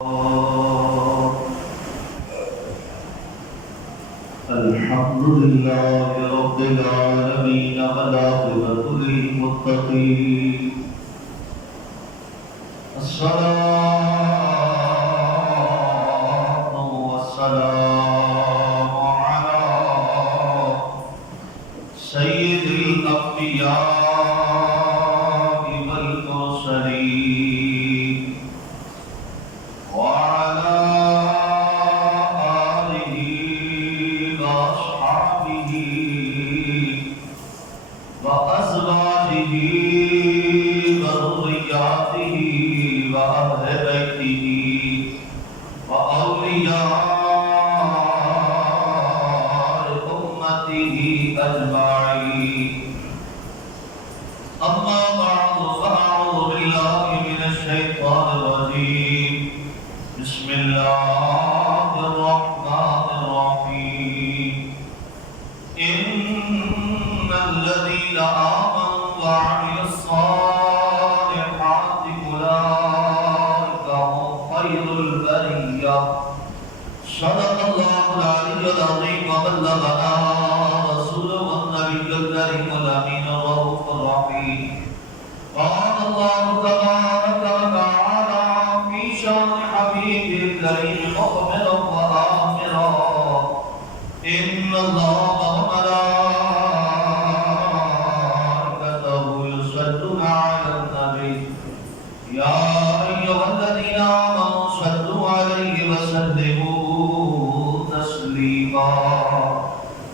الحمد لله رب العالمين والعاقبة للمتقين الصلاة والسلام على سيد الأنبياء والمرسلين وعلى آله وأصحابه وأزواجه وذرياته وأهل بيته وأولياء أمته أجمعين. أما بعد فأعوذ بالله من الشيطان الرجيم. بسم الله الرحمن الرحيم. إن الذين آمنوا وعملوا الصالحات أولئك هم خير البرية. صدق الله العلي العظيم وبلغنا رسوله النبي الكريم الأمين الرؤوف الرحيم. قال الله تبارك وتعالى في شأن حبيبه الكريم مؤمنا وآمرا. إن الله وملائكته يصلون على النبي يا أيها الذين آمنوا صلوا عليه وسلموا تسليما.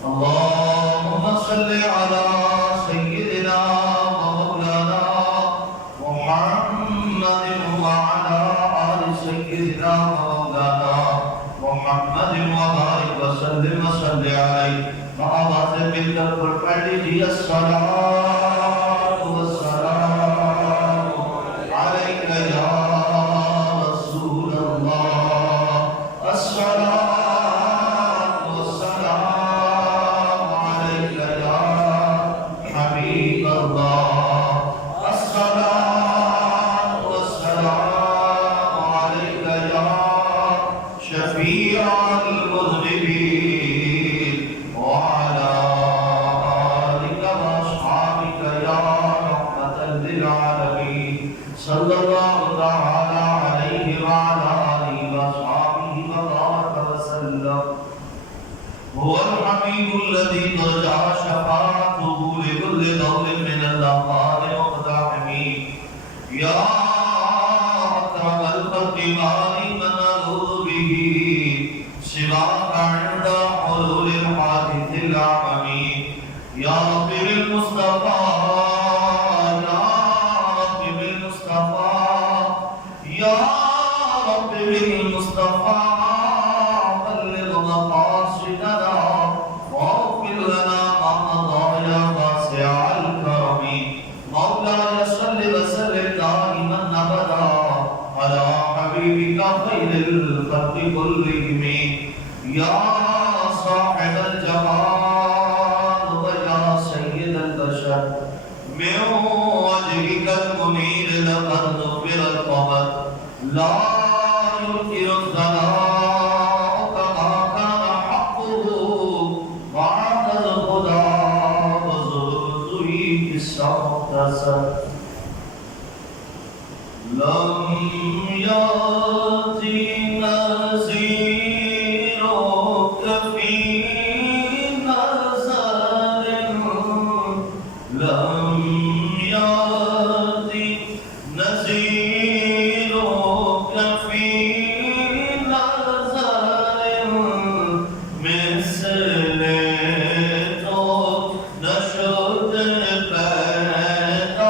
اللهم صل على سيدنا ومولانا محمد وعلى آل سيدنا ومولانا محمد وبارك وسلم وصل عليه وآباد بالله والفعل الصلاة والسلام عليك يا رسول الله. الصلاة والسلام عليك يا حبيب الله. الصلاة والسلام عليك يا شفيع المذنبين وعلى آلك وأصحابك يا رحمة للعالمين. صلى الله تعالى عليه وعلى آله وأصحابه وبارك وسلم. هو الحبيب الذي ترجى شفاعته لكل دور من الأخبار والمقتحمين. يا أكرم الخلق مالي من ألوذ به سواك عند حلول الحادث الأعمى. يا رب بالمصطفى يا رب بالمصطفى يا رب بالمصطفى بلغ مقاصدنا واغفر لنا ما مضى يا واسع الكرم. مولاي صل وسلم دائما ابدا على حبيبك خير الخلق كلهم. يا صاحب الجمال ويا سيد البشر من وجهك المنير لقد نور القمر لا ينكر الثناء كما كان حقه بعد الهدى وزرزه في السماء. لم يأتي نذيرك في نزل. لم يأتي نذيرك في نزل مثل تو نشد پیدا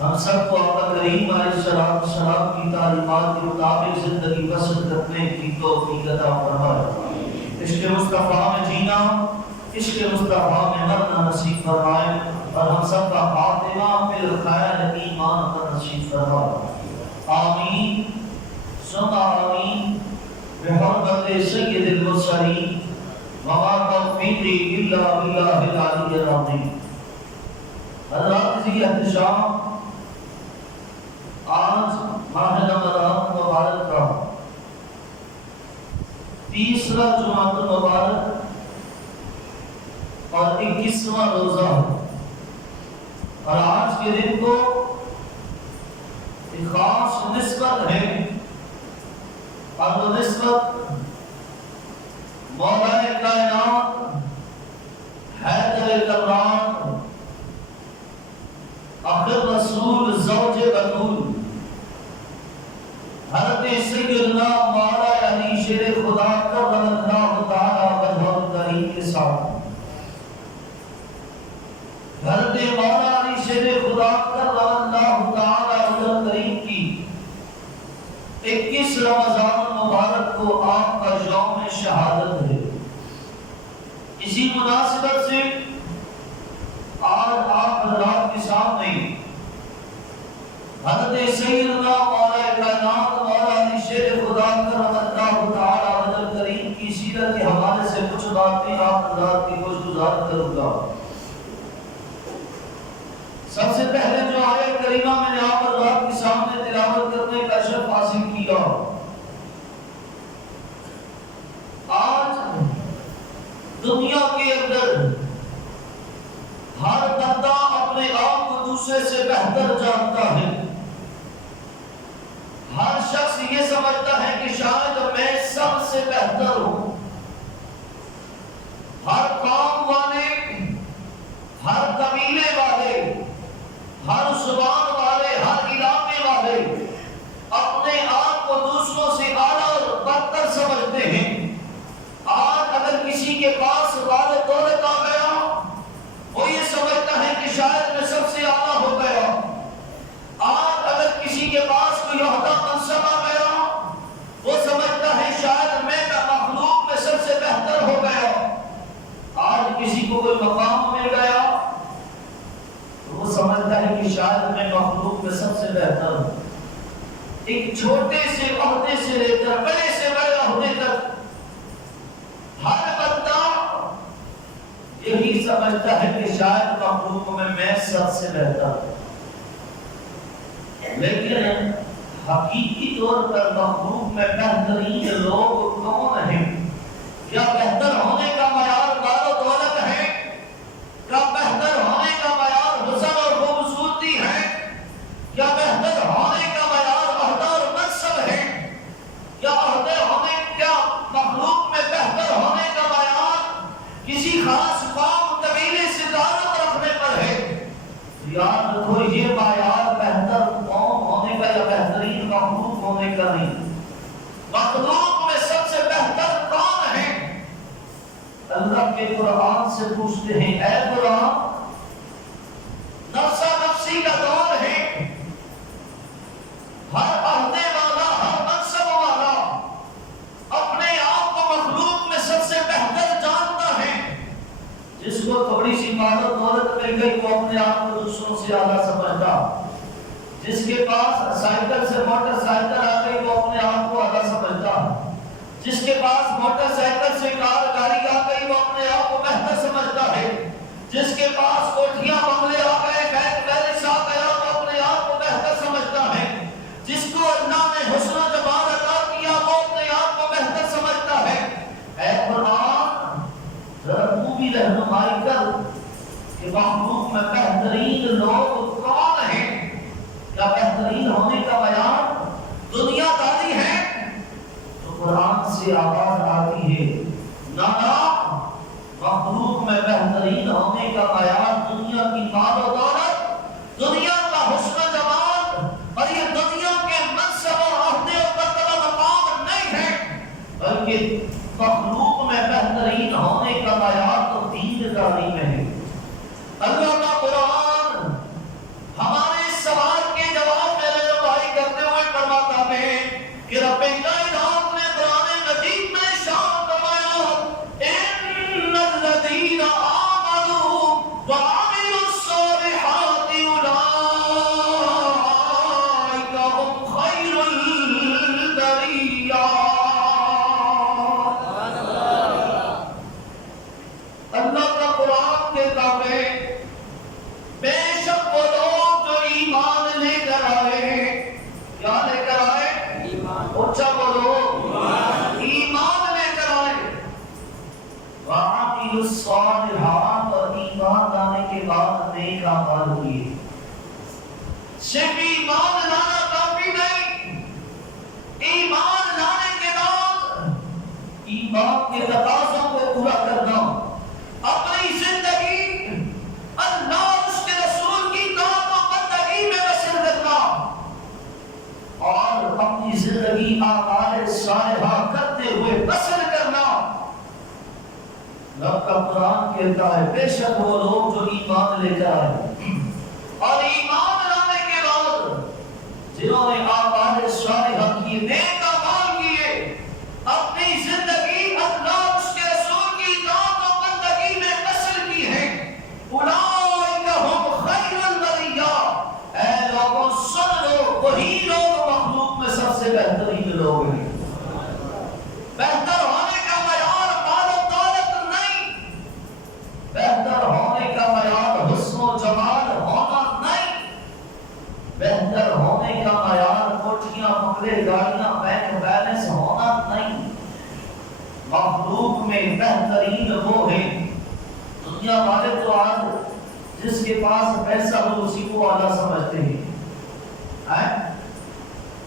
ہم سب کو آقا کریم علیہ السلام کی تعلیمات کے مطابق زندگی بسر کرنے کی توفیق عطا فرمائے، عشق مصطفیٰ میں جینا، عشق مصطفیٰ میں مرنا نصیب فرمائے، اور ہم سب کا خاتمہ بالخیر ایمان کا نصیب فرمائے، آمین ثم آمین بحرمت سید المرسلین وما توفیقی الا باللہ العلی العظیم۔ حضرات عزیز احتشام، آج ماہ رمضان مبارک کا تیسرا جمعہ المبارک اور 21واں روزہ ہے، اور آج کے دن کو ایک خاص نسبت ہے، اور وہ نسبت مولا کائنات حیدر کرام آخر رسول زوج بطول حضرت سیدنا مولا علی شیر خدا کرم اللہ تعالی وجہ الکریم کے ساتھ، حضرت مولا علی شیر خدا کرم اللہ تعالی وجہ الکریم کی 21 رمضان مبارک کو آپ کا یوم شہادت ہے۔ اسی مناسبت سے آج آپ حضرات کے سامنے حضرت سیدنا مولا کائنات مولا علی شیر خدا کرم اللہ تعالی وجہ الکریم کی سیرت کے حوالے سے کچھ باتیں آپ حضرات کی گزار کروں گا۔ سب سے پہلے جو آیت کریمہ میں نے آپ حضرات کے سامنے تلاوت کرنے کا شرف حاصل کیا، آج دنیا کے اندر ہر بندہ اپنے آپ کو دوسرے سے بہتر جانتا ہے، ہر شخص یہ سمجھتا ہے کہ شاید میں سب سے بہتر ہوں، ہر قوم والے، ہر قبیلے والے، ہر زبان والے، ہر علاقے والے اپنے آپ کو دوسروں سے اعلیٰ اور برتر سمجھتے ہیں۔ آج اگر کسی کے پاس مال و دولت آ گیا، وہ یہ سمجھتا ہے کہ شاید میں سب سے اعلیٰ ہو گیا۔ آج اگر کسی کے پاس کوئی عہدہ منصب آ گیا، وہ سمجھتا ہے شاید میں مخلوق میں سب سے بہتر ہو گیا۔ آج کسی کو کوئی مقام مل گیا، وہ سمجھتا ہے کہ شاید میں مخلوق میں سب سے بہتر ہوں۔ ایک چھوٹے سے عہدے سے لے کر بڑے سے بڑے عہدے تک ہر بندہ یہی سمجھتا ہے کہ شاید مخلوق میں سب سے بہتر ہوں، لیکن حقیقی طور پر مخلوق میں بہترین لوگ کون ہیں؟ کیا بہتر ہونے کا معیار مال و دولت ہے؟ کیا بہتر ہونے کا معیار حسن اور خوبصورتی ہے؟ کیا بہتر ہونے کا معیار عہدہ اور منصب ہے؟ کیا عہدے ہونے، کیا مخلوق میں بہتر ہونے کا معیار کسی خاص قوم قبیلے سے تعلق رکھنے پر ہے؟ یاد رکھو، یہ معیار بہتر قوم ہونے کا یا بہترین مخلوق ہونے کا نہیں۔ مخلوق میں سب سے بہتر کون ہے؟ اللہ کے قرآن سے پوچھتے ہیں، اے قرآن، نفسا نفسی کا دور ہے، ہر عہدے والا، ہر منصب والا اپنے آپ کو مخلوق میں سب سے بہتر جانتا ہے۔ جس کو تھوڑی سی مال و دولت مل گئی وہ اپنے آپ کو دوسروں سے اعلیٰ سمجھتا، جس کے پاس سائیکل سے موٹر سائیکل آ گئی وہ اپنے آپ کو اعلیٰ سمجھتا، جس کے پاس موٹر سائیکل سے کار گاڑی آ گئی وہ اپنے آپ کو بہتر سمجھتا ہے، جس کے پاس کوٹھیاں بنگلے آ گئے، بینک بیلنس آ گیا وہ اپنے آپ کو بہتر سمجھتا ہے، جس کو اللہ نے حسن و جمال عطا کیا وہ اپنے آپ کو بہتر سمجھتا ہے۔ اے قرآن، ذرا تو بھی رہنمائی کر کہ مخلوق میں بہترین لوگ کون ہیں؟ کیا بہترین ہونے کا معیار دنیا داری ہے؟ تو قرآن سے آواز آتی ہے، نہ مخلوق میں بہترین ہونے کا معیار دنیا کی مال و دولت، دنیا کا حسن و جمال اور یہ دنیا کے منصب اور عہدے اور مرتبہ مقام نہیں ہے، بلکہ مخلوق میں بہترین ہونے کا معیار تو دین داری میں ہے۔ اللہ کا قرآن ہمارے سوال کہ رب کائنات نے قرآن مجید میں ارشاد فرمایا ان الذین آمنوا وعملوا الصالحات اولئک هم خیر البریہ۔ اللہ کا قرآن کہتا ہے بے شک وہ لوگ جو ایمان لے کر آئے ہیں، کیا لے کر آئے؟ اچھا بولو، ایمان لے کر آئے، وَعَمِلُوا الصَّالِحَاتِ، اور ایمان لانے کے بعد نیک اعمال کیے۔ صرف ایمان لانا کافی نہیں، ایمان لانے کے بعد ایمان کے تقاضوں کو پورا کرنا، اپنی زندگی اللہ اور اس کے رسول کی اطاعت و بندگی میں بسر کرنا، اور اپنی زندگی اعمال صالحہ کرتے ہوئے بسر کرنا۔ رب کا قرآن کہتا ہے بے شک وہ لوگ جو ایمان لے کر آئے اور ایمان لانے کے بعد جنہوں نے اعمال صالحہ کیے، نیک اعمال کیے، اپنی زندگی اللہ اور اس کے رسول کی اطاعت و بندگی میں بسر کی ہے، اولئک هم خیر البریہ، اے لوگوں سن لو، وہی لوگ مخلوق میں سب سے بہترین لوگ ہیں۔ بہتر ہونے کا معیار مال و دولت نہیں، بہتر ہونے کا معیار حسن و جمال ہونا نہیں، بہتر ہونے کا معیار کوٹھیاں بنگلے گاڑیاں بینک بیلنس ہونا نہیں۔ مخلوق میں بہترین وہ ہیں، دنیا والے تو آج جس کے پاس پیسہ ہو اسی کو اعلیٰ سمجھتے ہیں،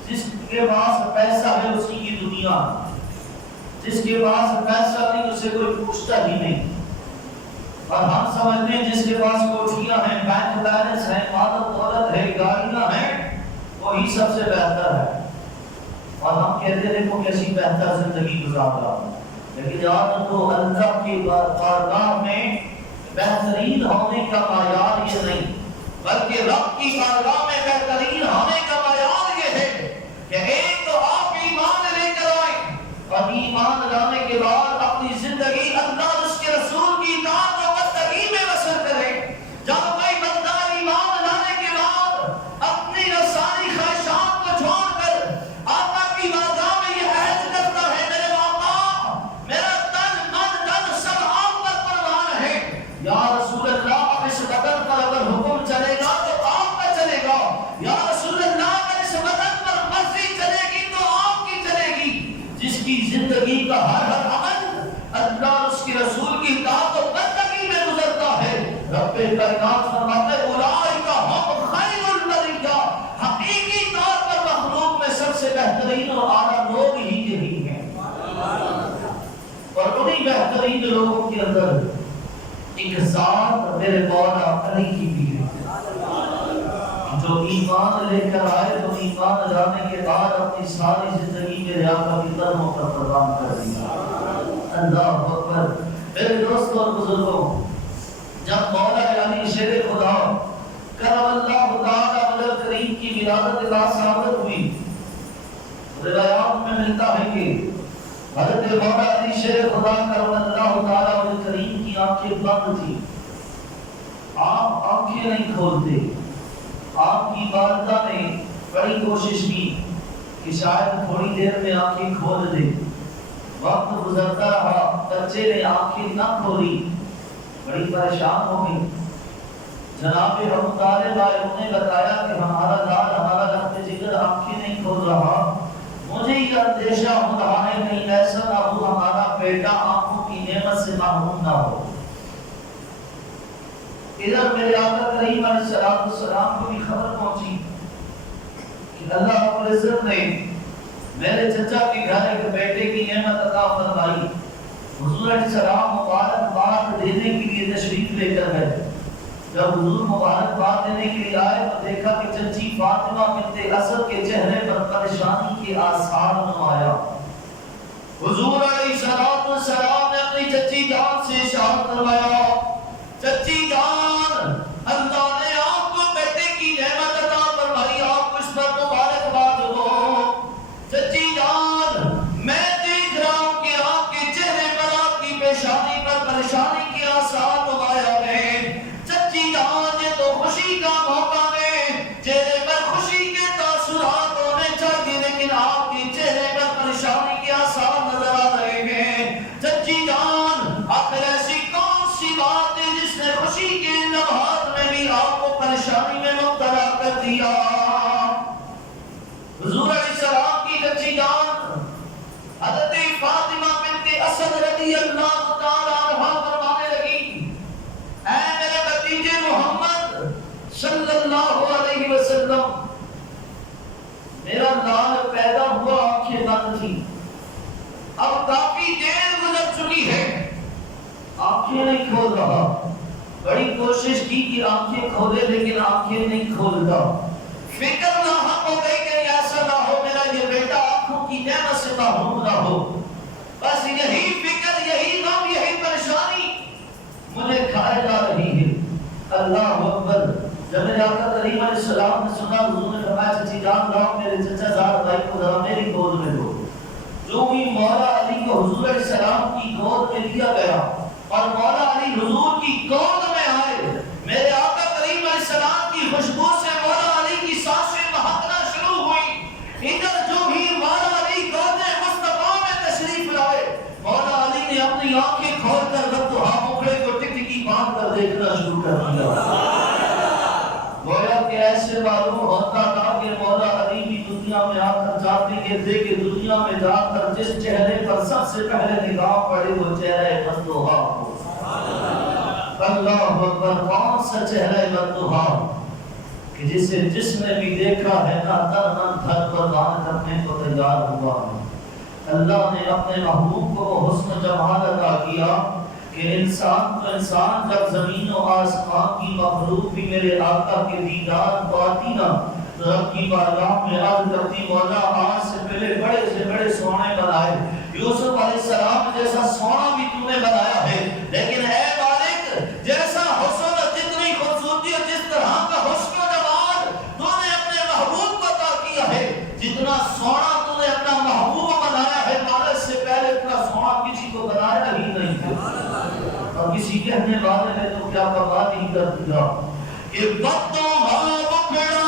جس کے پاس پیسہ ہے اسی کی دنیا، جس کے پاس پیسہ نہیں اسے کوئی پوچھتا ہی نہیں، اور ہم سمجھتے ہیں جس کے پاس کوٹھیاں ہیں، بینک بیلنس ہے، مال و دولت ہے، گاڑیاں ہیں، وہی سب سے بہتر ہے، اور ہم کہتے ہیں دیکھو کیسی بہتر زندگی گزار رہا ہے۔ لیکن یاد رکھو اللہ کی بارگاہ میں بہترین ہونے کا معیار یہ نہیں، بلکہ رب کی بارگاہ میں بہترین ہونے کا معیار یہ ہے کہ ایک تو آپ ایمان لے کر آئیں، اور ایمان لانے کے بعد اپنی زندگی اللہ اور اس کے رسول کی اطاعت و بندگی میں بسر کریں۔ جب کوئی بندہ ایمان لانے کے بعد اپنی نفسانی خواہشات کو چھوڑ کر آقا کی بارگاہ میں یہ عہد کرتا ہے میرے آقا میرا تن من دل سب آپ پر قربان ہے، یا رسول اللہ اس بدن پر اگر حکم چلے گا تو آپ کا چلے گا، یا رسول اللہ اگر اس بدن پر مرضی چلے گی تو آپ کی چلے گی۔ جس کی زندگی کا ہر عمل اللہ اور اس کے رسول کی اطاعت و بندگی میں گزرتا ہے، رب کائنات فرماتا ہے اولئک هم خیر البریہ، حقیقی طور پر مخلوق میں سب سے بہترین اور اعلیٰ لوگ ہی یہی ہیں۔ اور انہی بہترین لوگوں کے اندر ایک ذات میرے مولا علی کی بھی ہے، جو ایمان لے کر آئے تو ایمان لانے کے بعد اپنی ساری زندگی میں آقا کی قدموں پر قربان کر دیا۔ اللہ اکبر۔ میرے دوستوں اور بزرگوں، جب مولا علی شیر خدا کرم اللہ تعالی وجہ کریم کی ولادت باسعادت ہوئی، روایات میں ملتا ہے کہ حضرت مولا علی شیر خدا کرم اللہ تعالی وجہ کریم کی آنکھیں بند تھی، آپ آنکھیں نہیں کھولتے۔ آپ کی والدہ نے بڑی کوشش کی کہ شاید تھوڑی دیر میں آنکھیں کھول دے، وقت گزرتا رہا، بچے نے آنکھیں نہ کھولی، بڑی پریشان ہو گئی۔ جناب ابو طالب آئے، انہوں نے بتایا کہ ہمارا لال ہمارا لخت جگر آنکھیں نہیں کھول رہا، مجھے یہ اندیشہ ہو رہا ہے کہیں ایسا نہ ہو ہمارا بیٹا آنکھوں کی نعمت سے محروم نہ ہو۔ ادھر میرے آقا کریم علیہ السلام کو بھی خبر پہنچی کہ اللہ رب العزت نے میرے چچا کے گھر ایک بیٹے کی نعمت عطا فرمائی۔ حضور علیہ السلام مبارکباد دینے کے لیے تشریف لے کر گئے۔ جب حضور مبارکباد دینے کے لیے آئے تو دیکھا کہ چچی فاطمہ بنت اسد کے چہرے پر پریشانی کے آثار نمایا۔ حضور علیہ السلام نے اپنی چچی جان سے ارشاد فرمایا، چچی جان، اللہ نے آپ کو بیٹے کی نعمت عطا فرمائی، آپ کو اس پر مبارکباد ہو۔ چچی کھولے لیکن آنکھیں نہیں کھولتا. فکر نہ ہو گئی کہ ایسا نہ ہو میرا یہ بیٹا آنکھوں کی نعمت سے محروم نہ ہو. بس یہی فکر، یہی غم، یہی پریشانی مجھے کھائے جا رہی ہے. اللہ اکبر. جب میرے آقا کریم علیہ السلام نے سنا، حضور نے فرمایا چچی جان لاؤ میرے چچا زاد بھائی کو ذرا میری گود میں دو. جو بھی مولا علی کو حضور علیہ السلام کی گود میں لیا گیا اور مولا علی حضور کی گود میں آئے، میرے آقا کریم علیہ السلام کی خوشبو سے مولا علی کی سانسیں مہکنا شروع ہوئی. ادھر جو بھی مولا علی گود مصطفیٰ میں تشریف لائے، مولا علی نے اپنی آنکھیں کھول کر رب مکڑے کو ٹکٹکی باندھ کر دیکھنا شروع کر دیا. گویا کہ ایسے معلوم ہوتا تھا کہ مولا علی بھی دنیا میں آ کر جانتے تھے کہ دنیا میں جا کر جس چہرے پر سب سے پہلے نگاہ پڑے وہ چہرہ مصطفیٰ کو. اللہ اکبر. کون سا چہرہ مصطفیٰ کہ جسے جس نے بھی دیکھا ہے نہ تر نہ دھر قربان کرنے کو تیار ہوا ہے. اللہ نے اپنے محبوب کو حسن و جمال عطا کیا کہ انسان جب زمین و آسمان کی مخلوق بھی میرے آقا کے دیدار کو آتی نا تو رب کی بارگاہ میں عرض کرتی مولا آج سے پہلے بڑے سے بڑے سونے بنائے، یوسف علیہ السلام جیسا سونا بھی تو نے بنایا ہے، لیکن اے مالک جیسا حسن، جتنی خوبصورتی اور جس طرح کا حسن و جمال تو نے اپنے محبوب کو عطا کیا ہے، جتنا سونا تو نے اپنا محبوب بنایا ہے، مالک سے پہلے اتنا سونا کسی کو بنایا ہی نہیں ہے. اور کسی کہنے والے نے تو کیا برباد ہی کر دیا کہ بطوں بکھڑا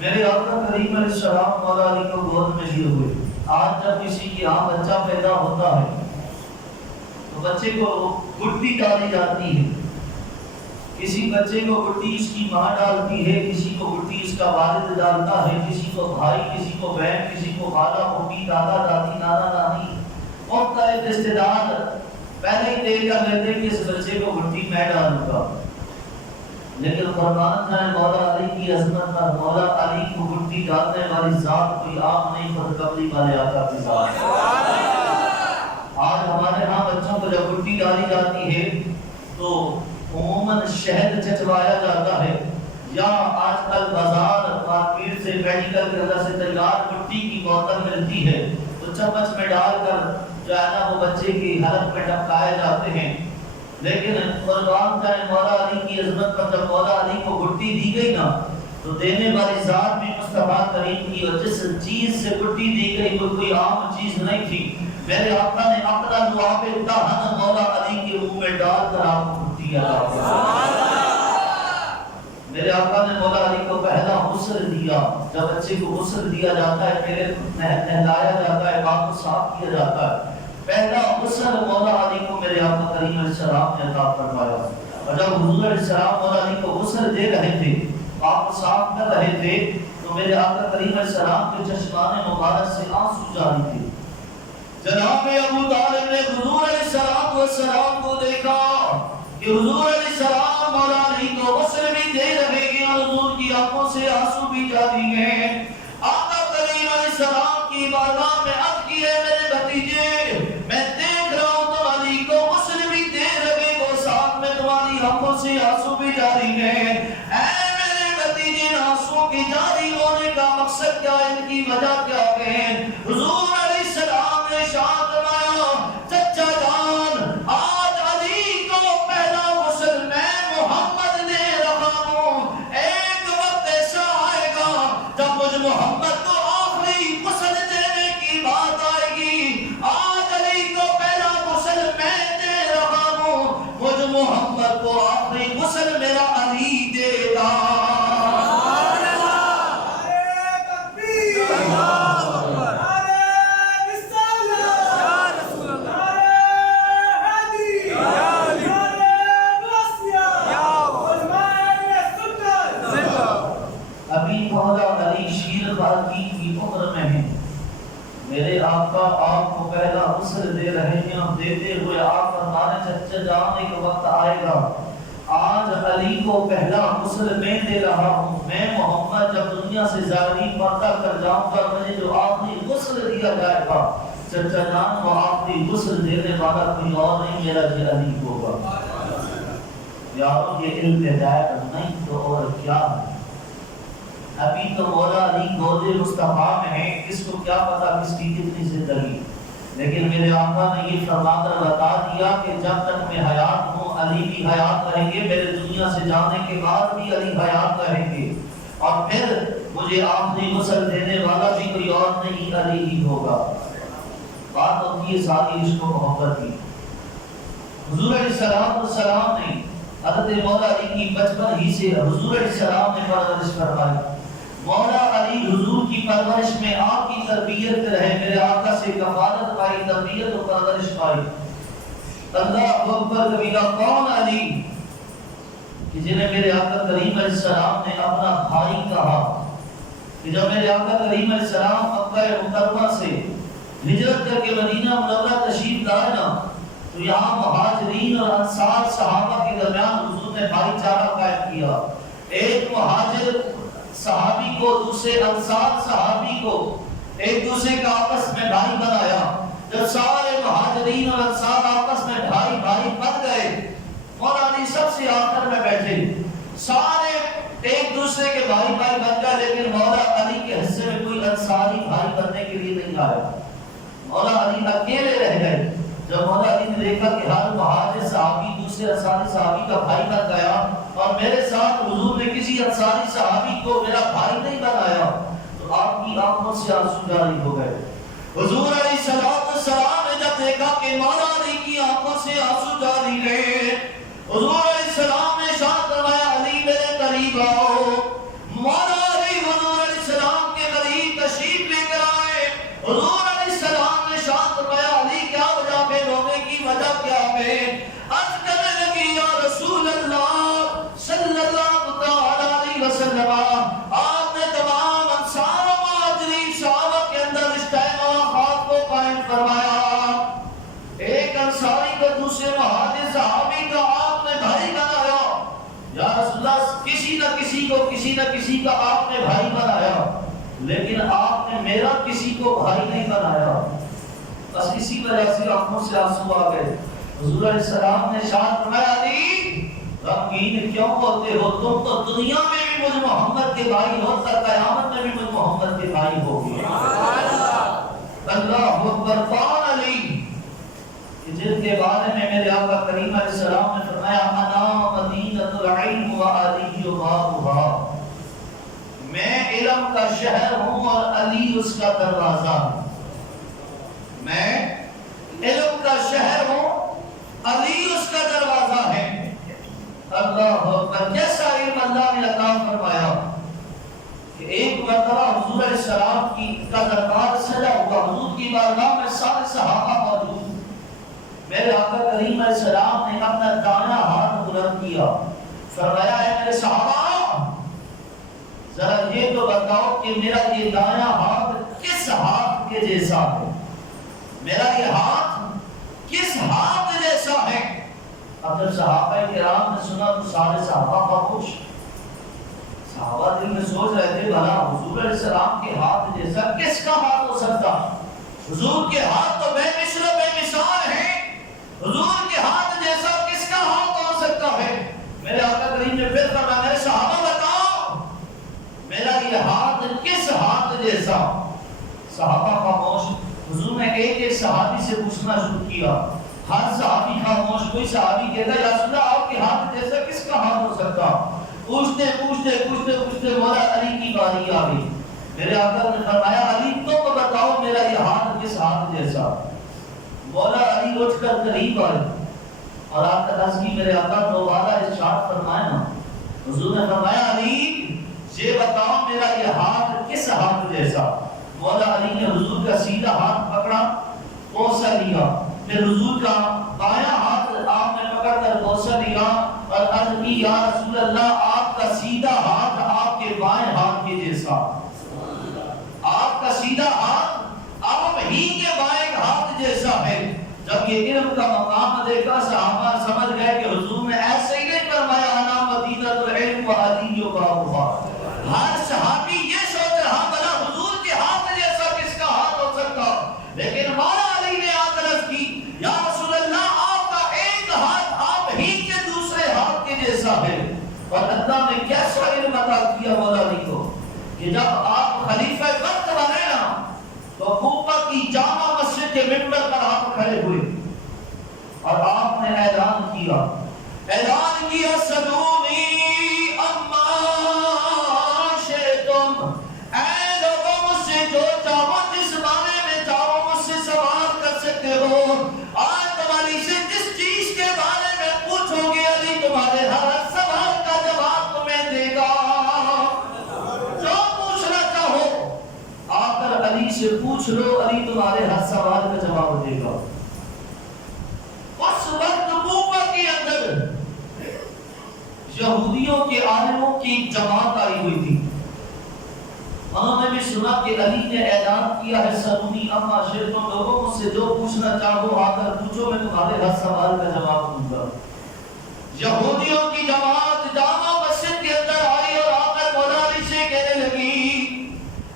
میرے آقا کریم علیہ السلام مولا علی کو گود میں لیے ہوئے. آج جب کسی کی بچہ پیدا ہوتا ہے تو بچے کو گٹی ڈالی جاتی ہے. کسی بچے کو گٹی اس کی ماں ڈالتی ہے، کسی کو گٹی اس کا والد ڈالتا ہے، کسی کو بھائی، کسی کو بہن، کسی کو خالہ پھوپھی، دادا دادی، نانا نانی، مختلف رشتے دار پہلے ہی دے کر لیتے کہ اس بچے کو گٹی میں ڈالوں گا. لیکن فرمان ہے مولا علی کی عظمت پر مولا علی کو گٹی ڈالنے والی ذات کوئی عام نہیں، خودقبلی والے آقا کی ذات. آج ہمارے ہاں بچوں کو جب گٹی ڈالی جاتی ہے تو عموماً شہد چچوایا جاتا ہے، یا آج کل بازار مارکیٹ سے میڈیکل کے اندر سے تیار گٹی کی بوتل ملتی ہے تو چمچ میں ڈال کر جو ہے نا وہ بچے کی حلق میں ٹپکائے جاتے ہیں. لیکن قربان جائے مولا علی کی عظمت پر جب مولا علی کو گٹی دی گئی نا تو دینے والی ذات بھی مصطفیٰ کریم کی، اور جس چیز سے گٹی دی گئی وہ کوئی عام چیز نہیں تھی. میرے آقا نے اپنا لعاب دہن مولا علی کے منہ میں ڈال کر آپ کو گٹی عطا کی. میرے آقا نے مولا علی کو پہلا غسل دیا. جب بچے کو غسل دیا جاتا ہے، پہلے نہلایا جاتا ہے، پاک کو صاف کیا جاتا ہے، پہلا غسل مولا علی کو میرے آقا کریم علیہ السلام نے عطا فرمایا. اور جب حضور علیہ السلام مولا علی کو غسل دے رہے تھے، آپ کو صاف کر رہے تھے، تو میرے آقا کریم علیہ السلام کے چشمان مبارک سے آنسو جاری تھے. جناب ابو طالب نے حضور علیہ السلام کو دیکھا کہ حضور علیہ السلام مولا علی کو غسل بھی دے رہے ہیں اور حضور کی آنکھوں سے آنسو بھی جاری ہیں. آقا کریم علیہ السلام کی بارگاہ میں عرض کی ہے میرے بھتیجے، میں دیکھ رہا ہوں تم علی کو غسل بھی دے رہے ہو، ساتھ میں تمہاری آنکھوں سے آنسو بھی جاری ہیں. اے میرے بھتیجے، آنسو کی جاری ہونے کا مقصد کیا ہے، ان کی وجہ کیا ہے؟ میرا علی دے گا. ابھی مولا علی شیر باقی کی عمر میں ہیں. میرے آقا آپ کو پہلا غسل دے رہے ہیں اور دیتے ہوئے آپ فرمانے چچا جان ایک وقت آئے گا آج علی کو پہلا غسل میں دے رہا ہوں. میں محمد جب دنیا سے ظاہری پردہ کر جاؤں گا مجھے جو آخری غسل دیا جائے گا چچا جان وہ آخری غسل دینے والا کوئی اور نہیں میرا جی علی ہوگا. یارو یہ التجا نہیں تو اور کیا ہے. ابھی تو مولا علی گود مصطفیٰ میں ہیں کس کو کیا پتا کس کی کتنی زندگی. لیکن میرے آقا نے یہ فرما کر بتا دیا کہ جب تک میں حیات ہوں علی بھی حیات رہیں گے. میرے دنیا سے جانے کے بعد بھی علی حیات رہیں گے اور پھر مجھے آخری غسل دینے والا بھی کوئی اور نہیں علی ہی ہوگا. بات ہوتی ہے ساری عشق و محبت کی. حضور علیہ السلام نے حضرت مولا علی کی بچپن ہی سے حضور علیہ السلام نے پرورش فرمائی. مولا علی حضور کی پرورش میں آپ کی تربیت رہے. میرے آقا سے کفالت پائی تربیت و پرورش پائی. اللہ اکبر کبیرہ کون علی کہ جنہیں میرے آقا کریم علیہ السلام نے اپنا بھائی کہا. کہ جب میرے آقا کریم علیہ السلام مکہ مکرمہ سے ہجرت کر کے مدینہ منورہ تشریف لائے نا تو یہاں مہاجرین اور انصار صحابہ کے درمیان حضور نے بھائی چارہ قائم کیا. ایک مہاجر صحابی کو دوسرے انصار صحابی کو ایک دوسرے کا آپس میں بھائی بنایا. جب سارے مہاجرین اور انصار آپس میں بھائی بن گئے مولا علی سب سے آخر میں بیٹھے. سارے ایک دوسرے کے بھائی بن گئے لیکن مولا علی کے حصے میں کوئی انصاری بھائی بننے کے لیے نہیں آیا. مولا علی اکیلے رہ گئے. جب مولا علی نے دیکھا کہ ہر مہاجر صحابی دوسرے انصاری صحابی کا بھائی بن گیا اور میرے ساتھ حضور نے کسی انصاری صحابی کو میرا بھائی نہیں بنایا تو آپ کی آنکھوں سے آنسو جاری ہو گئے. حضور علیہ السلام نے جب دیکھا کہ مولا علی کی آنکھوں سے آنسو جاری رہے حضور علیہ السلام نے ارشاد فرمایا علی میرے قریب آؤ. مولا علی حضور علیہ السلام کے قریب تشریف لے کر آئے. حضور علیہ السلام نے ارشاد فرمایا علی کیا وجہ ہے رونے کی وجہ کیا ہے. عرض کرنے لگی یا رسول اللہ صلی اللہ علیہ وسلم آپ نے تمام انصار و مہاجرین صحابہ کے اندر رشتہ مواخات کو قائم فرمایا. ایک انصاری کو دوسرے مہاجر صحابی کا آپ نے بھائی بنایا. یا رسول اللہ کسی نہ کسی کا آپ نے بھائی بنایا لیکن آپ نے میرا کسی کو بھائی نہیں بنایا. بس اسی وجہ سے آنکھوں سے آنسو آ گئے. حضور علیہ السلام نے ارشاد فرمایا علی غمگین کیوں ہوتے ہو. تم تو دنیا میں بھی مجھ محمد کے بھائی ہو تک قیامت میں بھی مجھ محمد کے بھائی ہوگے. اللہ اکبر. کون علی جن کے بارے میں میرے آقا کریم علیہ السلام نے فرمایا انا مدینۃ العلم وعلی بابها. میں علم کا شہر ہوں اور علی اس کا دروازہ. میں علم کا شہر ہوں علی اس کا دروازہ ہے. اللہ اکبر. کیسا علم اللہ نے عطا فرمایا کہ ایک مرتبہ حضور علیہ السلام کا دربار سجا ہوا. حضور کی بارگاہ میں سارے صحابہ موجود. میرے آقا کریم علیہ السلام نے اپنا دانا ہاتھ بلند کیا. فرمایا ہے میرے صحابہ ذرا یہ تو بتاؤ کہ میرا یہ دانا ہاتھ کس ہاتھ کے جیسا ہے. میرا یہ ہاتھ کس ہاتھ جیسا ہے. اب جب صحابہ کرام نے سنا تو سارے صحابہ خاموش. صحابہ دل میں سوچ رہے تھے بھلا حضور علیہ السلام کے ہاتھ جیسا کس کا ہاتھ ہو سکتا. حضور کے ہاتھ تو بے مثل بے مثال ہیں. حضور کے ہاتھ جیسا کس کا ہاتھ ہو سکتا ہے. میرے آقا کریم نے پھر فرمایا میرے صحابہ بتاؤ میرا یہ ہاتھ کس ہاتھ جیسا. صحابہ خاموش. حضور نے ایک صحابی سے پوچھنا شروع کیا. ہر صحابی خاموش. کوئی صحابی کہتا ہے یا رسول اللہ آپ کے ہاتھ جیسا کس کا ہاتھ ہو سکتا. پوچھتے مولا علی کی باری آ گئی. میرے آقا نے فرمایا علی تم بتاؤ میرا یہ ہاتھ کس ہاتھ جیسا. مولا علی اٹھ کر قریب آئے اور آپ کا کی میرے آقا دوبارہ ارشاد فرمایا نا حضور نے فرمایا علی یہ بتاؤ میرا یہ ہاتھ کس ہاتھ جیسا؟ مولا علی نے حضور کا سیدھا ہاتھ پکڑا، بوسہ لیا، پھر حضور کا بایاں ہاتھ آپ نے پکڑ کر بوسہ لیا اور عرض کی یا رسول اللہ آپ کا سیدھا ہاتھ آپ کے بائیں ہاتھ کے جیسا، آپ کا سیدھا ہاتھ آپ ہی کے بائیں ہاتھ جیسا ہے۔ جب یہ علم کا مقام دیکھا صحابہ سمجھ گئے کہ حضور نے ایسے ہی نہیں فرمایا انا مدینہ العلم و علی بابھا۔ ہر صحابی یہ سوچ رہا بھلا حضور کے ہاتھ جیسا کس کا ہاتھ ہو سکتا، لیکن مولا علی نے عرض کی یا رسول اللہ آپ کا ایک ہاتھ آپ ہی کے دوسرے ہاتھ کے جیسا ہے۔ اور اللہ نے کیسا علم عطا کیا مولا علی کو کہ جب آپ خلیفہ وقت بنے نا تو کوفہ کی جامع مسجد کے ممبر پر آپ کھڑے ہوئے اور آپ نے اعلان کیا سلونی اما شئتم، اے لوگوں مجھ سے جو چاہو جس بارے میں چاہو مجھ سے سوال کر سکتے ہو، آج تمہاری سے جس چیز کے بارے میں پوچھو گے علی تمہارے ہر سوال کا جواب تمہیں دے گا، جو پوچھنا چاہو آ کر علی سے پوچھ لو، علی تمہارے ہر سوال کا جواب دے گا۔ اس وقت کوفہ کے اندر یہودیوں کے عالموں کی ایک جماعت آئی ہوئی تھی، انہوں نے بھی سنا کہ علی نے اعلان کیا ہے سلونی اما شئتم، لوگوں مجھ سے جو پوچھنا چاہو آ کر پوچھو میں تمہارے ہر سوال کا جواب دوں گا۔ یہودیوں کی جماعت جامع مسجد کے اندر آئی اور آ کر مولا علی سے کہنے لگی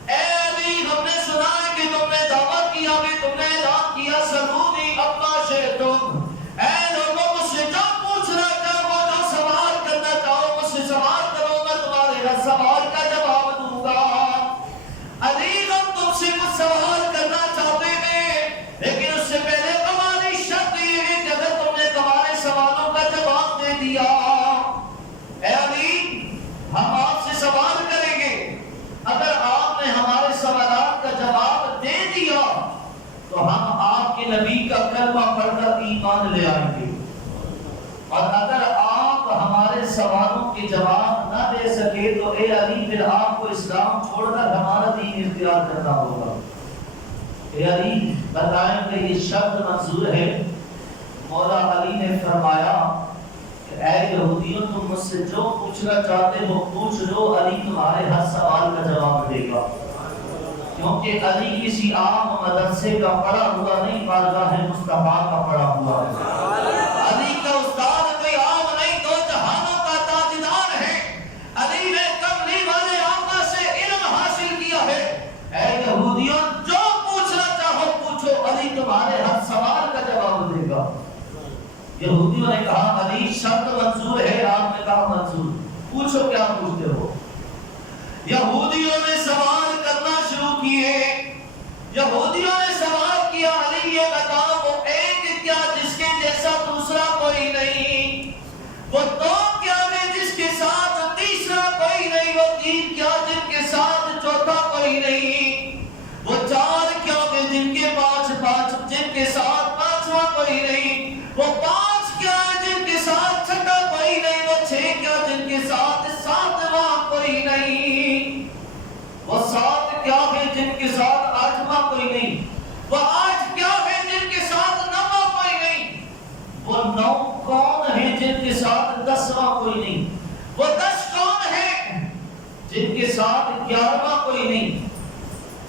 اے علی ہم نے سنا ہے کہ تم نے دعویٰ کیا کہ تم نے اعلان کیا سلونی اما شئتم، اے لوگوں مجھ سے جو پوچھنا چاہو جو سوال کرنا چاہو مجھ سے سوال کرو میں تمہارے ہر سوال کا جواب دوں گا۔ علی ہم تم سے کچھ سوال کرنا چاہتے ہیں لیکن اس سے پہلے ہماری شرط یہ ہے کہ اگر تم نے تمہارے سوالوں کا جواب دے دیا اے علی ہم آپ سے سوال کریں گے، اگر آپ نے ہمارے سوالات کا جواب دے دیا تو ہم آپ کے نبی کا کلمہ پڑھ کر ایمان لے آئیں گے، اور اگر آپ ہمارے سوالوں کے جواب نہ دے سکے تو اے علی پھر آپ کو اسلام چھوڑ کر ہمارا دین اختیار کرنا ہوگا۔ اے علی بتائیں کہ یہ شرط منظور ہے؟ مولا علی نے فرمایا کہ اے یہودیوں تم مجھ سے جو پوچھنا چاہتے ہو پوچھ لو، علی تمہارے ہر سوال کا جواب دے گا، کیونکہ علی کسی عام مدرسے کا پڑھا ہوا نہیں، بارگاہ مصطفیٰ کا پڑھا ہوا ہے۔ علی کا استاد کوئی عام نہیں، دو جہانوں کا تاجدار ہے، علی نے کملی والے آقا سے علم حاصل کیا ہے۔ اے یہودیوں جو پوچھنا چاہو پوچھو، علی تمہارے ہر سوال کا جواب دے گا۔ یہودیوں نے کہا علی شرط منظور ہے، آپ نے کہا منظور، پوچھو کیا پوچھتے ہو۔ یہودیوں نے سوال کرنا شروع کیے، یہودیوں نے سوال کیا علی یہ بتاؤ وہ ایک کیا جس کے جیسا دوسرا کوئی نہیں، وہ دو کیا ہے جس کے ساتھ تیسرا کوئی نہیں، وہ تین کیا جن کے ساتھ چوتھا کوئی نہیں، وہ چار کیا ہے جن کے پانچ جن کے ساتھ پانچواں کوئی نہیں، وہ پانچ کیا ہے جن کے ساتھ چھٹا کوئی نہیں، وہ چھ کیا جن کے ساتھ ساتواں کوئی نہیں، وہ سات کیا ہے جن کے ساتھ آٹھواں کوئی نہیں، وہ آٹھ کیا ہے جن کے ساتھ نواں کوئی نہیں، وہ نو کون ہے جن کے ساتھ دسواں کوئی نہیں، وہ دس کون ہے جن کے ساتھ گیارہواں کوئی نہیں،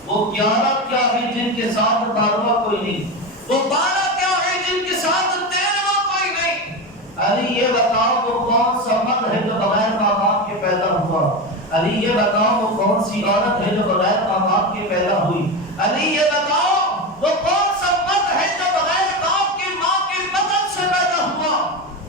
وہ گیارہ کیا ہے جن کے ساتھ بارہواں کوئی نہیں، وہ بارہ کیا ہے جن کے ساتھ تیرہواں کوئی نہیں۔ علی یہ بتاؤ وہ کون سا مرد ہے جو بغیر ماں باپ کے پیدا ہوا، علی یہ بتاؤ وہ کون سی عورت ہے جو بغیر ماں باپ کے پیدا ہوئی، علی یہ بتاؤ وہ کون سا مرد ہے جو بغیر باپ کی ماں کے بدن سے پیدا ہوا،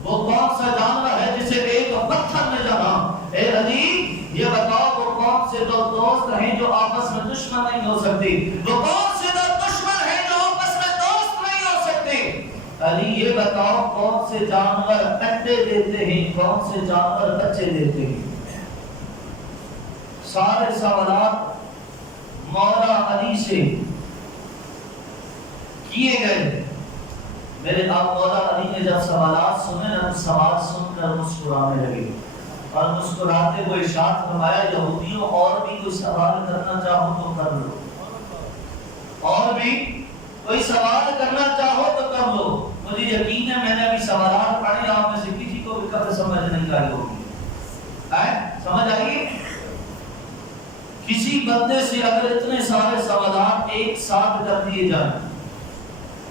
وہ کون سا جانور ہے جسے ایک پتھر میں جانا، اے علی یہ بتاؤ وہ کون سے دو دوست ہیں جو آپس میں دشمن نہیں ہو سکتے، وہ کون سے دو دشمن ہیں جو آپس میں دوست نہیں ہو سکتے، علی یہ بتاؤ کون سے جانور انڈے دیتے ہیں کون سے جانور بچے دیتے ہیں۔ سارے سوالات مولا علی سے کیے گئے۔ میرے آپ مولا علی نے جب سوالات سنے نا سوال سن کر مسکرانے لگے، اور مسکراتے ہوئے ارشاد فرمایا یہودیوں اور بھی کوئی سوال کرنا چاہو تو کر لو، اور بھی کوئی سوال کرنا چاہو تو کر لو۔ مجھے یقین ہے میں نے ابھی سوالات پڑھے، آپ میں سے کسی کو بھی کبھی سمجھ نہیں آئی ہوگی، سمجھ آئیے؟ کسی بندے سے اگر اتنے سارے سوالات ایک ساتھ کر دیے جائیں،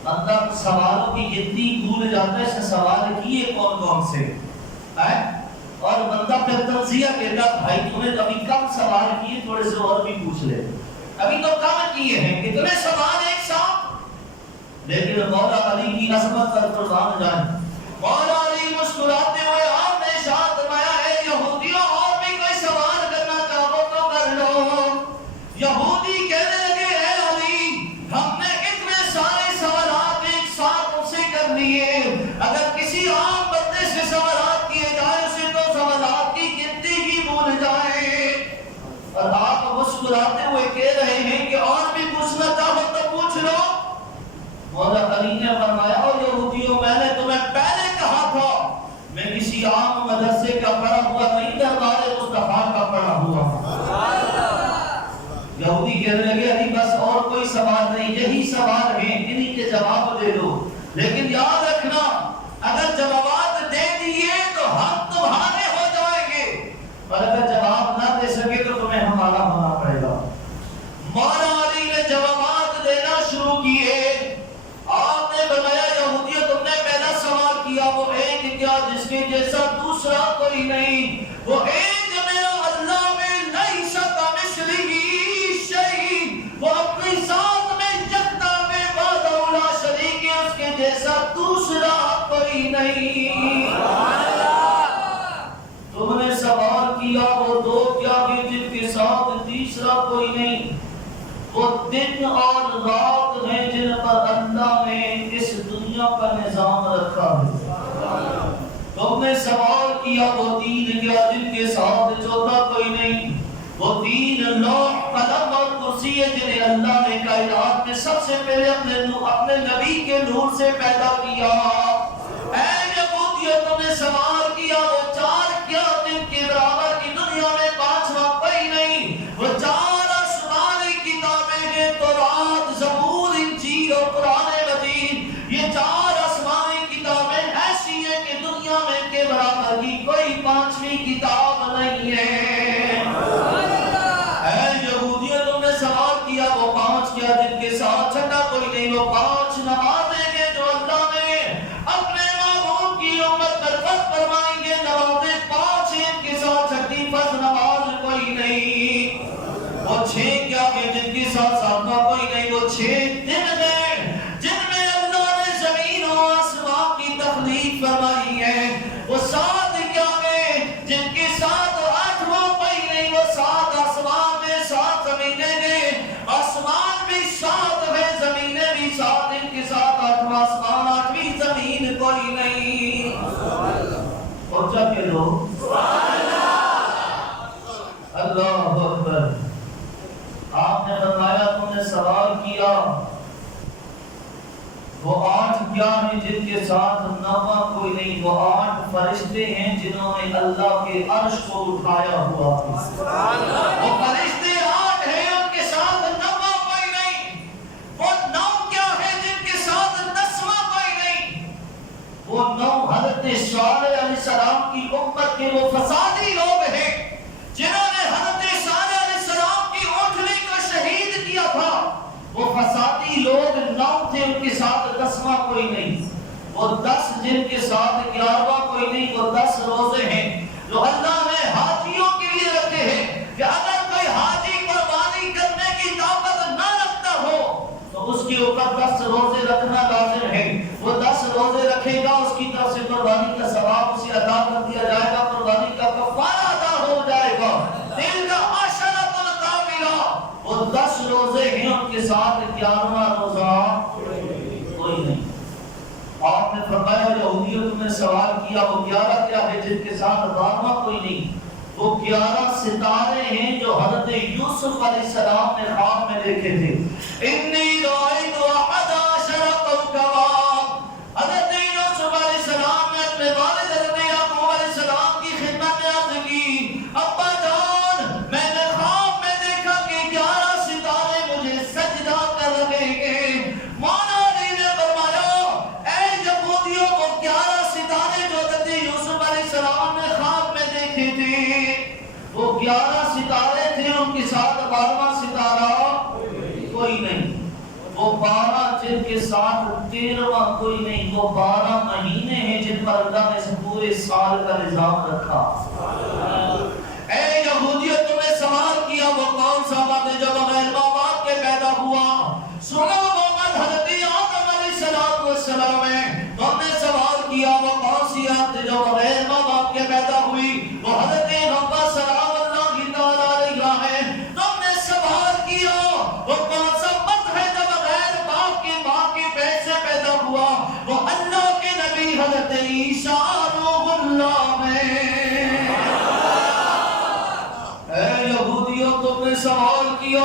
بندہ سوالوں کی گنتی بھول جاتا ہے، اس سوال کیے کون کون سے، اور بندہ پھر تنزیہ کہتا بھائی تم نے ابھی کم سوال کیے، تھوڑے سے اور بھی پوچھ لے، ابھی تو کم کیے ہیں، کتنے سوال ایک ساتھ۔ لیکن مولا علی کی عظمت پر قربان جائیں، مولا علی مسکراتے ہوئے آپ نے ارشاد فرمایا ہے یہودیوں اور بھی کوئی سوال کرنا چاہو تو کر لو۔ یہودی کہنے لگے اے علی ہم نے اتنے سارے سوالات ایک ساتھ ان سے کر لیے، اگر کسی عام بندے سے سوالات کیے جائے اسے تو سوالات کی گنتی ہی بھول جائے، اور آپ مسکراتے ہوئے کہہ رہے ہیں کہ اور بھی پوچھنا چاہو تو پوچھ لو۔ مولا علی نے فرمایا او یہودیوں میں نے تمہیں پہلے کہا تھا میں کسی عام مدرسے کا پڑھا ہوا نہیں، دربار مصطفیٰ کا پڑھا ہوا۔ یہودی کہنے لگے علی بس اور کوئی سوال نہیں، یہی سوال ہیں، انہی کے جواب دے دو، لیکن یاد رکھنا اگر جوابات دے دیے تو ہم تمہارے ہو جائیں گے، اور اگر جواب نہ دے سکے تو تمہیں ہمارا ہونا پڑے گا۔ مولا علی نے جوابات دینا شروع کیے، آپ نے فرمایا یہودیوں تم نے پہلا سوال کیا وہ ایک کیا جس کے جیسا دوسرا کوئی نہیں، وہ ایک میرا اللہ میں لیس کمثلہ شیء، وہ اپنی ذات میں یکتا بے وحدہ لا شریک ہے، اس کے جیسا دوسرا کوئی نہیں۔ تم نے سوال کیا وہ دو کیا کہ جن کے ساتھ تیسرا کوئی نہیں، وہ دن اور رات ہیں جن پر اللہ نے اس دنیا کا نظام رکھا ہے۔ تم نے سوال کیا وہ دین کیا جن کے ساتھ چوتھا کوئی نہیں، وہ دین لوح قلم اور کرسی ہے جنہیں اللہ نے کائنات میں سب سے پہلے اپنے نبی کے نور سے پیدا کیا۔ اے یہودیوں تم نے سوال کیا وہ چار کیا جن کے برابر کی دنیا میں پانچواں کوئی نہیں، وہ چار تورات زبور انجیل اور قرآن مجید، یہ چار آسمانی کتابیں ایسی ہیں کہ دنیا میں کے برابر کی کوئی پانچویں کتاب نہیں ہے۔ اے یہودیوں تم نے سوال کیا وہ پانچ کیا جن کے ساتھ چھٹا کوئی نہیں، وہ پانچ نمازیں گے جو اللہ نے اپنے محبوب کی امت پر فرض فرمائیں گے، نمازیں پانچ ہیں ان کے ساتھ چھٹی فرض نماز کوئی نہیں۔ وہ چھ کیا کہ جن کے ساتھ ساتواں کوئی نہیں، وہ چھ دن ہیں جن میں اللہ نے زمین و آسمان کی تخلیق فرمائی ہے، وہ سات کیا ہیں جن کے ساتھ آٹھواں کوئی نہیں، وہ سات آسمان میں سات زمینیں ہیں، آسمان بھی سات ہے زمینیں بھی سات، ان کے ساتھ آٹھواں آسمان آٹھویں زمین کوئی نہیں۔ اور کیا کہ لو اللہ اکبر۔ آپ نے فرمایا تم نے سوال کیا وہ آٹھ کیا ہیں جن کے ساتھ نواں کوئی نہیں، وہ آٹھ فرشتے ہیں جنہوں نے اللہ کے عرش کو اٹھایا ہوا ہے، وہ فرشتے آٹھ ہیں ان کے ساتھ نواں کوئی نہیں، وہ نو کیا ہے جن کے ساتھ دسواں کوئی نہیں، وہ نو حضرت صالح علیہ السلام کی امت کے وہ فسادی لوگ ہیں جنہوں نے حضرت صالح علیہ السلام کی اونٹنی کو شہید کیا تھا، وہ فسادی لوگ نو تھے ان کے ساتھ دسواں کوئی نہیں، وہ 10 جن کے ساتھ 11واں کوئی نہیں، وہ 10 روزے ہیں جو اللہ نے حاجیوں کے لیے رکھے ہیں کہ اگر کوئی حاجی قربانی کرنے کی طاقت نہ رکھتا ہو تو اس کے اوپر 10 روزے رکھنا لازم ہے، وہ 10 روزے رکھے گا اس کی طرف سے قربانی کا ثواب اسے عطا کر دیا جائے گا، قربانی کا کفارہ ادا ہو جائے گا، دل کا عشرۃ الکاملہ، وہ 10 روزے ہیں ان کے ساتھ 11واں روزہ کوئی نہیں۔ آپ نے فرمایا یہودیوں تم نے سوال کیا وہ 11 کیا ہے جن کے ساتھ 12واں کوئی نہیں، وہ 11 ستارے ہیں جو حضرت یوسف علیہ السلام نے خواب میں دیکھے تھے۔ انی رأیت 11 کوکبا، حضرت یوسف علیہ السلام نے اپنے والد حضرت یعقوب علیہ السلام کی خدمت میں عرض کی 11 ستارے تھے، ان کے ساتھ 12واں ستارہ کوئی نہیں، وہ 12 جن کے ساتھ 13واں کوئی نہیں، وہ 12 مہینے ہیں جن پر اللہ نے پورے سال کا نظام رکھا۔ اے یہودیوں، تم نے سوال کیا وہ کون سا وقت ہے جو بغیر ماں باپ کے پیدا ہوا؟ سنو وہ وقت حضرت آدم علیہ السلام ہے۔ تم نے سوال کیا وہ کون سی رات جو بغیر ماں باپ کے پیدا ہوئی؟ وہ حضرت حوا سلام اللہ تعالیٰ علیہا ہے۔ تم نے سوال کیا وہ کون سا وقت ہے جو بغیر باپ کے ماں کے پیٹ سے پیدا ہوا؟ وہ اللہ کے نبی حضرت عیسیٰ روح اللہ ہے۔ اے یہودیوں، تم نے سوال کیا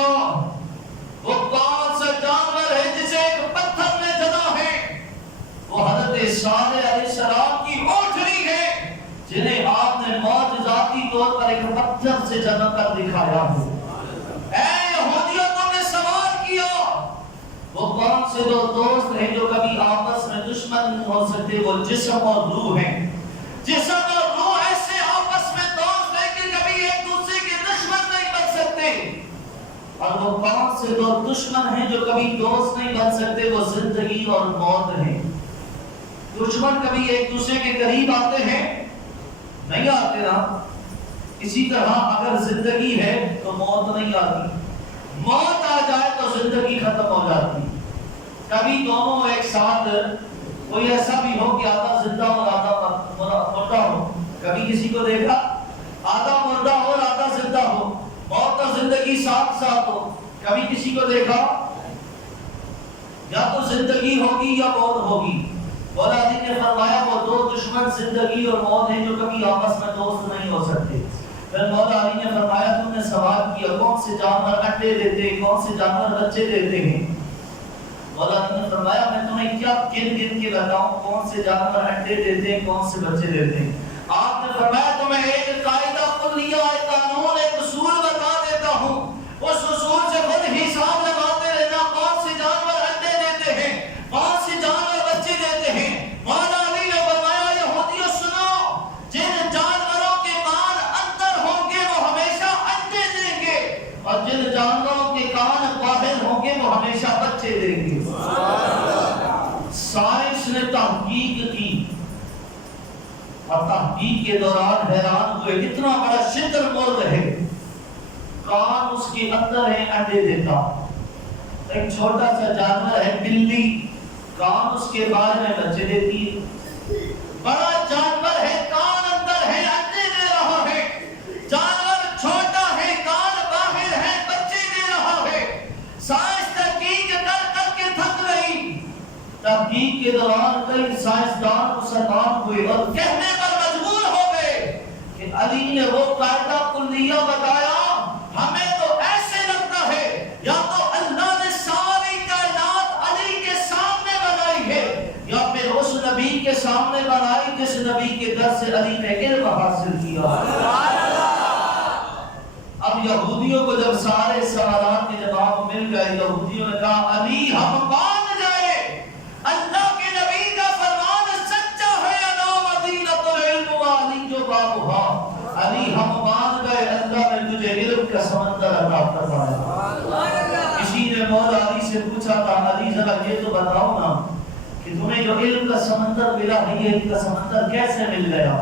وہ کون سا جانور ہے جسے ایک پتھر میں جلا ہے؟ وہ حضرت صالح علیہ السلام کی اونٹنی ہے جنہیں آپ نے معجزاتی طور پر ایک پتھر سے جلا کر دکھایا ہو۔ اے یہودیوں، تم نے سوال کیا وہ کون سے دو دوست ہیں جو کبھی آپس میں دشمن ہو سکتے؟ وہ جسم اور روح ہیں۔ جسم اور روح ایسے آپس میں دوست ہیں کہ کبھی ایک دوسرے کے دشمن نہیں بن سکتے۔ اور وہ کون سے دو دشمن ہیں جو کبھی دوست نہیں بن سکتے؟ وہ زندگی اور موت ہیں۔ دشمن کبھی ایک دوسرے کے قریب آتے ہیں؟ نہیں آتے نا۔ اسی طرح اگر زندگی ہے تو موت نہیں آتی، موت آ جائے تو زندگی ختم ہو جاتی۔ کبھی دونوں ایک ساتھ، کوئی ایسا بھی ہو کہ آدھا زندہ اور آدھا مردہ ہو۔ کبھی کسی کو دیکھا آدھا مردہ ہو اور آدھا زندہ ہو، موت اور زندگی ساتھ ساتھ ہو؟ کبھی کسی کو دیکھا؟ یا تو زندگی ہوگی یا موت ہوگی۔ مولا علی نے فرمایا وہ دو دشمن زندگی اور موت ہیں جو کبھی آپس میں دوست نہیں ہو سکتے۔ پھر مولا علی نے فرمایا تم نے سوال کیا کون سے جانور انڈے دیتے ہیں، کون سے جانور بچے دیتے ہیں؟ مولا علی نے فرمایا میں تمہیں کیا گن کے بتاؤں کون سے جانور انڈے دیتے ہیں، کون سے بچے دیتے ہیں؟ آپ نے فرمایا تمہیں ایک قاعدہ کلیہ، ایک قانون، ایک اصول بتا دیتا ہوں، اس اصول سے خود حساب لگاتے رہنا کون سے جانور انڈے دیتے ہیں، کون سے جانور بچے دیتے ہیں۔ مولا علی نے فرمایا یہودیوں سنو، جن جانوروں کے کان اندر ہوں گے وہ ہمیشہ انڈے دیں گے، اور جن جانوروں کے کان باہر ہوں گے وہ ہمیشہ بچے دیں گے۔ سائنس نے تحقیق کی اور تحقیق کے دوران حیران ہوئے اتنا بڑا شتر مرغ ہے، کان اس کے اندر ہے، انڈے دیتا۔ ایک چھوٹا سا جانور ہے بلی، کان اس کے بارے میں بچے دیتی ہے۔ بڑا جانور ہے، کان اندر ہے، انڈے دے رہا ہے۔ جانور چھوٹا ہے، کان باہر ہے، بچے دے رہا ہے۔ سائنس تحقیق کر کر کے تھک گئی۔ تحقیق کے دوران کئی سائنسدان مسلمان ہوئے اور کہنے پر مجبور ہو گئے کہ علی نے وہ قاعدہ کلیہ بتایا، ہمیں تو ایسے لگتا ہے یا تو اللہ نے ساری کائنات علی کے سامنے بنائی ہے یا پھر اس نبی کے سامنے بنائی جس نبی کے در سے علی نے علم حاصل کیا۔ اب یہودیوں کو جب سارے سوالات کے جواب مل گئے، یہودیوں نے کہا علی ہم مان جائے، اللہ کے نبی کا فرمان سچا ہے، انا مدینۃ العلم وعلی جو بابھا، علی ہم مان گئے، اللہ نے تجھے علم کا سمندر عطا فرمایا۔ کسی نے مولا علی سے پوچھا تھا علی ذرا یہ تو بتاؤ نا کہ تمہیں جو علم کا سمندر ملا ہے یہ علم کا سمندر کیسے مل گیا؟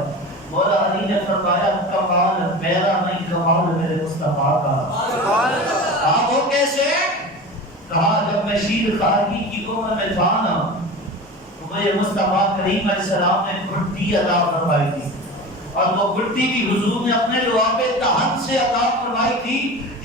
مولا علی نے فرمایا کمال میرا نہیں، کمال میرے مصطفیٰ کا۔ آپ وہ کیسے؟ کہا جب میں شیر خارگی کی عمر میں تھا نا تو مجھے مصطفیٰ کریم علیہ السلام نے گھٹی عطا فرمائی تھی، اور وہ گھٹی بھی حضور نے اپنے لعاب دہن سے عطا فرمائی تھی۔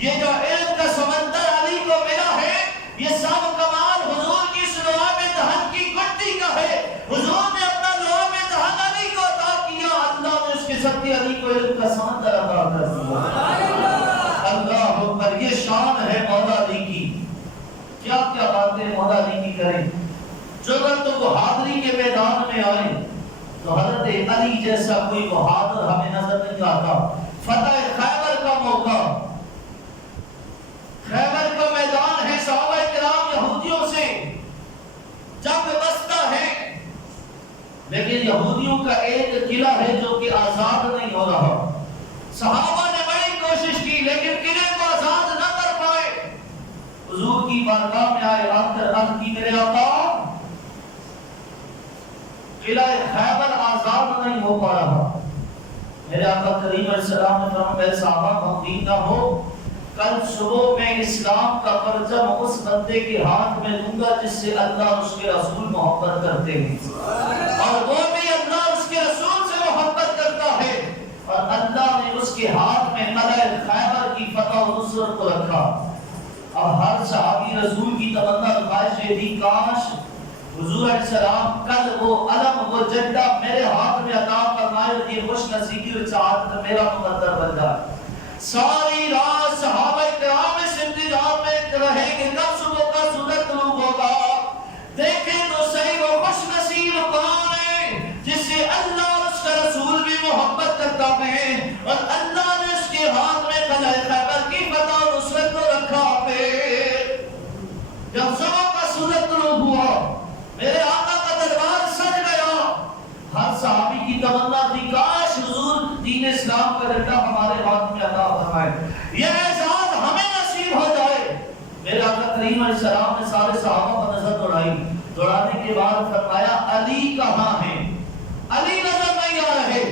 یہ جو علم کا سمندر علی کو ملا ہے یہ سب کمال حضور کی لعاب دہن کی گھٹی کا ہے۔ حضور نے اپنا لعاب دہن علی کو عطا کیا، اللہ نے اس کے صدقے علی کو علم کا سمندر عطا کر دیا۔ اللہ اکبر، یہ شان ہے مولا علی کی۔ کیا کیا باتیں مولا علی کی کریں۔ جو اگر تو بہادری کے میدان میں آئے تو حضرت علی جیسا کوئی بہادر ہمیں نظر نہیں آتا۔ فتح خیبر کا موقع، خیبر کا میدان ہے، صحابہ کرام یہودیوں سے جنگ بستہ ہے، لیکن یہودیوں کا ایک قلعہ ہے جو کہ آزاد نہیں ہو رہا۔ صحابہ نے بڑی کوشش لیکن قلعے کو آزاد نہ کر پائے. حضور کی بارگاہ میں آئے، آ کر عرض کی میرے آقا قلعہ خیبر آزاد نہیں ہو پا رہا. میرے آقا کریم علیہ السلام نے فرمایا میرے صحابہ غمگین نہ ہو، کل صبح میں اسلام کا پرچم اس بندے کے ہاتھ میں دوں گا جس سے اللہ اور اس کے رسول محبت کرتے ہیں، اور وہ بھی اللہ اور اس کے رسول سے محبت کرتا ہے. اور اللہ نے اس کے ہاتھ میں قلعہ خیبر کی فتح و نصرت کو رکھا. اب ہر صحابی رسول کی تمنا خواہش یہ تھی کاش حضور علیہ السلام کل وہ علم وہ جھنڈا میرے ہاتھ میں عطا فرمائے، یہ خوش نصیبی اور سعادت میرا مقدر بن جائے. ساری رات صحابہ کرام اس انتظار میں رہے کہ کب صبح کا سورج طلوع ہوگا. دیکھیں تو صحیح وہ خوش نصیب کون ہے جس سے اللہ اور اس کا رسول بھی محبت کرتا ہے، اور اللہ نے اس کے ہاتھ میں قلعہ خیبر کی فتح و نصرت کو رکھا ہے. جب صبح کا سورج طلوع ہوا میرے آقا کا دربار سج گیا. ہر صحابی کی تمنا تھی کاش حضور دین اسلام کا جھنڈا ہمارے ہاتھ میں عطا فرمائے، یہ اعزاز ہمیں نصیب ہو جائے. میرے آقا کریم علیہ السلام نے سارے صحابہ پر نظر دوڑائی. دوڑانے کے بعد فرمایا علی کہاں ہیں؟ علی نظر نہیں آ رہے.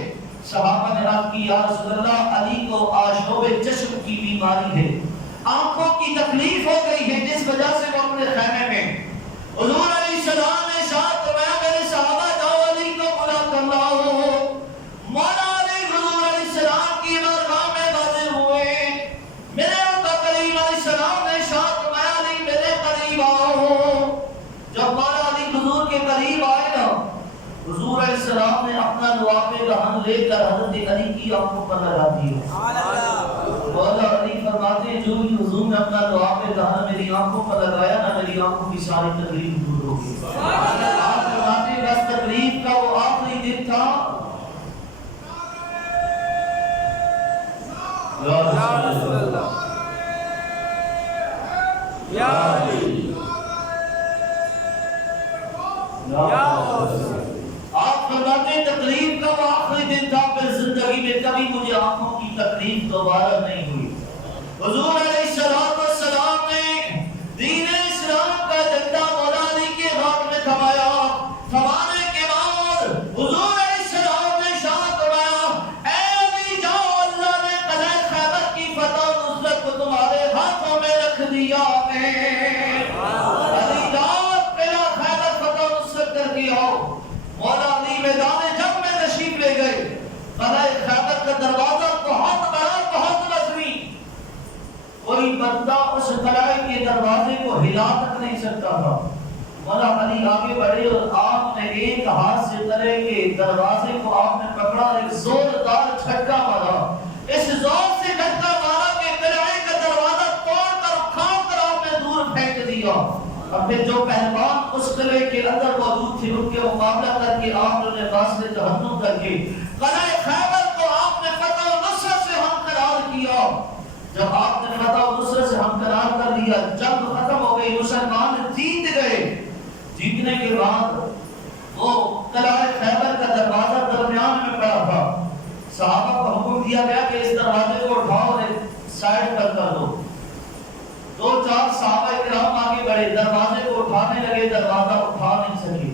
صحابہ نے عرض کی یا رسول اللہ علی کو آشوب چشم کی بیماری ہے، آنکھوں کی تکلیف ہو گئی ہے جس وجہ سے وہ اپنے خیمے میں. حضور علیہ السلام نے ارشاد فرمایا میرے صحابہ جاؤ علی کو بلا کر لاؤ. مولا علی حضور علیہ السلام کی بارگاہ میں حاضر ہوئے. میرے آقا کریم علیہ السلام نے ارشاد فرمایا علی میرے قریب آؤ. جب مولا علی حضور کے قریب آئے نا حضور علیہ السلام نے اپنا لعاب رہن لے کر حضرت علی کی آنکھوں پر لگا دیا. مولا علی فرماتے ہیں جو بھی حضور نے اپنا لعاب رہن میری آنکھوں پر لگایا نا میری آنکھوں کی ساری تکلیف دور ہو گئی. آپ فرماتے ہیں بس تکلیف کا وہ آخری دن تھا. یا رسول اللہ یا علی آپ فرماتے ہیں تکلیف کا وہ آخری دن تھا، پھر زندگی میں کبھی مجھے آنکھوں کی تکلیف دوبارہ نہیں ہوئی. حضور علیہ السلام نے دین اسلام کا جھنڈا مولا علی کے ہاتھ میں تھمایا. تھمانے کے بعد حضور علیہ السلام نے ارشاد فرمایا اے علی جاؤ اللہ نے قلعہ خیبر کی فتح و نصرت کو تمہارے ہاتھوں میں رکھ دیا ہے. علی جاؤ قلعہ خیبر فتح و نصرت کر کے آؤ. مولا علی میدان جنگ میں تشریف لے گئے. قلعہ خیبر کا دروازہ بہت بڑا بہت لازمی، کوئی بندہ اس قلعے کے دروازے کو ہلا تک نہیں سکتا تھا. مولا علی آگے بڑھے اور آپ نے ایک ہاتھ سے قلعے کے دروازے کو آپ نے پکڑا اور ایک زوردار جھٹکا مارا. اس زور سے جھٹکا مارا کہ قلعے کا دروازہ توڑ کر اکھاڑ کر آپ نے دور پھینک دیا. اور پھر جو پہلوان اس قلعے کے اندر موجود تھے ان کے مقابلہ کر کے آپ نے فاصلے تہنم کر کے قلعہ خیبر کو آپ نے فتح و نصرت سے ہمکنار کیا. جب آپ نے فتح و نصرت سے ہمکنار کر لیا جنگ ختم ہو گئی، مسلمان جیت گئے. جیتنے کے بعد وہ قلعہ خیبر کا دروازہ درمیان میں پڑا تھا. صحابہ کو حکم دیا گیا کہ اس دروازے کو اٹھاؤ اور سائڈ کر دو. دو چار صحابہ کرام آگے بڑھے، دروازے کو اٹھانے لگے، دروازہ اٹھا نہیں سکے.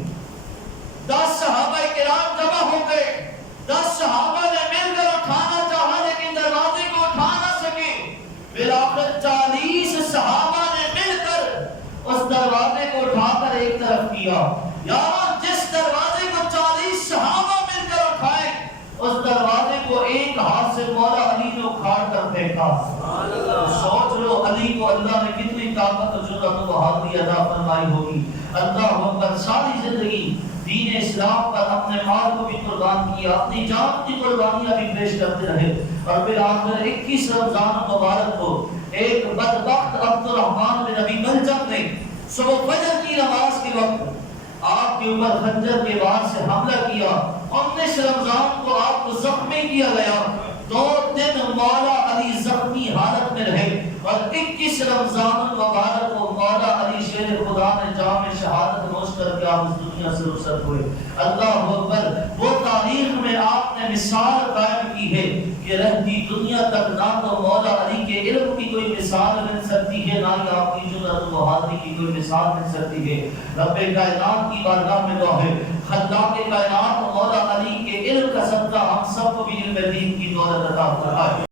10 صحابہ کرام جمع ہو گئے. 10 صحابہ نے مل کر اٹھانا چاہا لیکن دروازے کو اٹھا نہ سکے. پھر آخر 40 صحابہ نے مل کر اس دروازے کو اٹھا کر ایک طرف کیا. یارو جس دروازے کو 40 صحابہ مل کر اٹھائے اس دروازے کو ایک ہاتھ سے مولا علی نے اکھاڑ کر پھینکا. سوچ لو علی کو اللہ نے کتنی طاقت و جرأت و بہادری عطا فرمائی ہوگی. اللہ اکبر. ساری زندگی دین اسلام پر اپنے مال کو بھی قربان کیا، اپنی جان کی قربانیاں بھی پیش کرتے رہے. اور پھر آخر 21 رمضان مبارک کو ایک بدبخت عبد الرحمن بن ابی ملجم نے صبح فجر کی نماز کے وقت آپ کے اوپر خنجر کے وار سے حملہ کیا. 19 رمضان کو آپ کو زخمی کیا گیا. 2 دن مولا علی زخمی حالت میں رہے اور 21 رمضان مبارک کو مولا علی شیر خدا نے جام شہادت نوش کر کے آپ اس دنیا سے رخصت ہوئے. اللہ اکبر. وہ تاریخ میں آپ نے مثال قائم کی ہے کہ رہتی دنیا تک نہ تو مولا علی کے علم کی کوئی مثال مل سکتی ہے، نہ ہی آپ کی جرأت و بہادری کی کوئی مثال مل سکتی ہے۔ رب کائنات کی بارگاہ میں دعا ہے، خلاق کائنات مولا علی کے علم کا صدقہ ہم سب کو بھی علم دین کی دولت عطا فرمائے۔